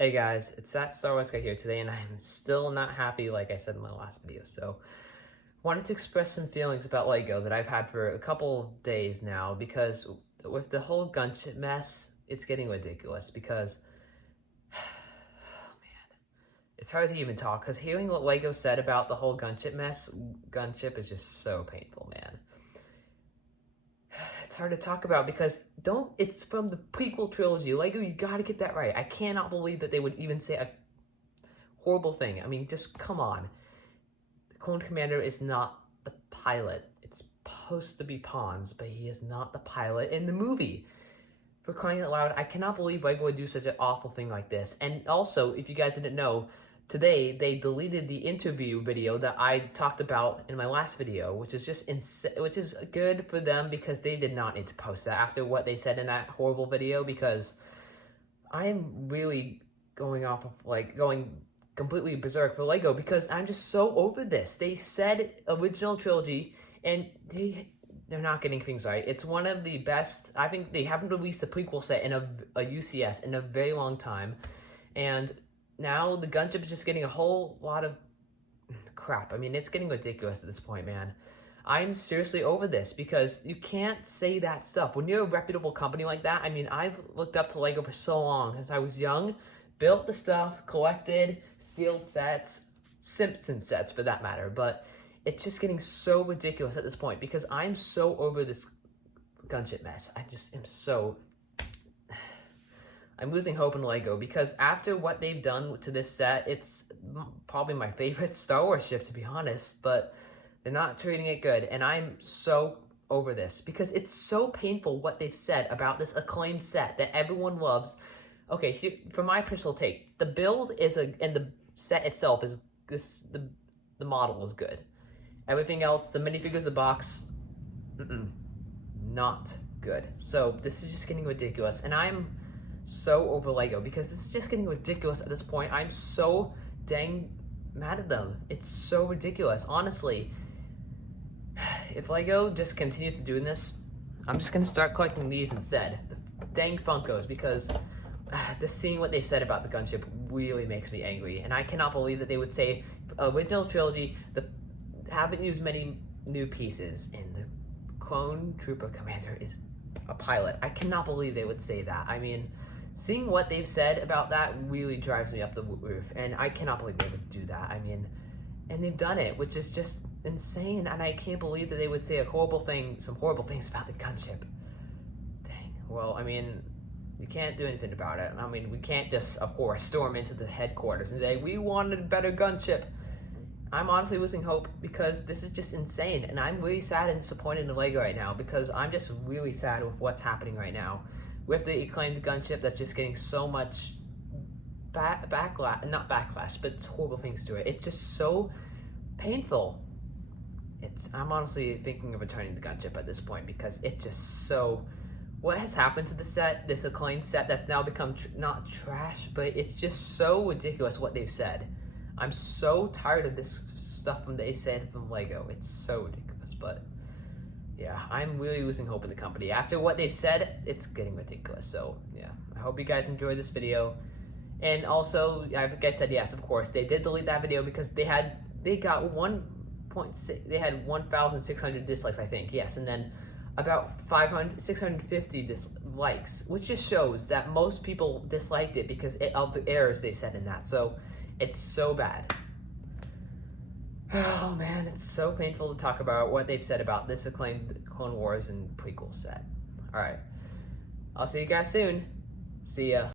Hey guys, it's that Star Wars guy here today, and I'm still not happy like I said in my last video. So, wanted to express some feelings about LEGO that I've had for a couple of days now, because with the whole Gunship mess, it's getting ridiculous because, oh man, it's hard to even talk, because hearing what LEGO said about the whole Gunship mess, Gunship is just so painful, man. It's hard to talk about because it's from the prequel trilogy. LEGO, you gotta get that right. I cannot believe that they would even say a horrible thing. I mean, just come on. The Clone Commander is not the pilot. It's supposed to be Pons, but he is not the pilot in the movie. For crying out loud, I cannot believe LEGO would do such an awful thing like this. And also, if you guys didn't know, today they deleted the interview video that I talked about in my last video, which is just which is good for them, because they did not need to post that after what they said in that horrible video, because I am really going completely berserk for LEGO, because I'm just so over this. They said original trilogy, and they're not getting things right. It's one of the best. I think they haven't released a prequel set in a UCS in a very long time, and now the Gunship is just getting a whole lot of crap. I mean, it's getting ridiculous at this point, man. I'm seriously over this, because you can't say that stuff. When you're a reputable company like that, I mean, I've looked up to LEGO for so long, since I was young, built the stuff, collected, sealed sets, Simpson sets for that matter, but it's just getting so ridiculous at this point, because I'm so over this Gunship mess. I just am so... I'm losing hope in LEGO, because after what they've done to this set, it's probably my favorite Star Wars ship, to be honest, but they're not treating it good, and I'm so over this, because it's so painful what they've said about this acclaimed set that everyone loves. Okay, for my personal take, the build and the set itself is the model is good. Everything else, the minifigures, the box, not good. So this is just getting ridiculous, and I'm so over LEGO, because this is just getting ridiculous at this point. I'm so dang mad at them. It's so ridiculous. Honestly, if LEGO just continues to do this, I'm just gonna start collecting these instead, the dang Funkos, because just seeing what they've said about the Gunship really makes me angry, and I cannot believe that they would say original trilogy, haven't used many new pieces, and the Clone Trooper Commander is a pilot. I cannot believe they would say that. I mean, seeing what they've said about that really drives me up the roof, and I cannot believe they would do that. I mean, and they've done it, which is just insane, and I can't believe that they would say some horrible things about the Gunship. Dang. Well, I mean, you can't do anything about it. I mean, we can't just, of course, storm into the headquarters and say, we wanted a better Gunship. I'm honestly losing hope, because this is just insane, and I'm really sad and disappointed in LEGO right now, because I'm just really sad with what's happening right now with the acclaimed Gunship that's just getting so much backlash, not backlash, but horrible things to it. It's just so painful. I'm honestly thinking of returning the Gunship at this point, because it's just so... What has happened to the set, this acclaimed set that's now become not trash, but it's just so ridiculous what they've said. I'm so tired of this stuff they said from LEGO. It's so ridiculous, but yeah, I'm really losing hope in the company. After what they've said, it's getting ridiculous. So yeah, I hope you guys enjoyed this video. And also, like I said, yes, of course, they did delete that video, because they got 1.6, they had 1,600 dislikes, I think, yes, and then about 650 dislikes, which just shows that most people disliked it because of the errors they said in that. So it's so bad. Oh man, it's so painful to talk about what they've said about this acclaimed Clone Wars and prequel set. Alright, I'll see you guys soon. See ya.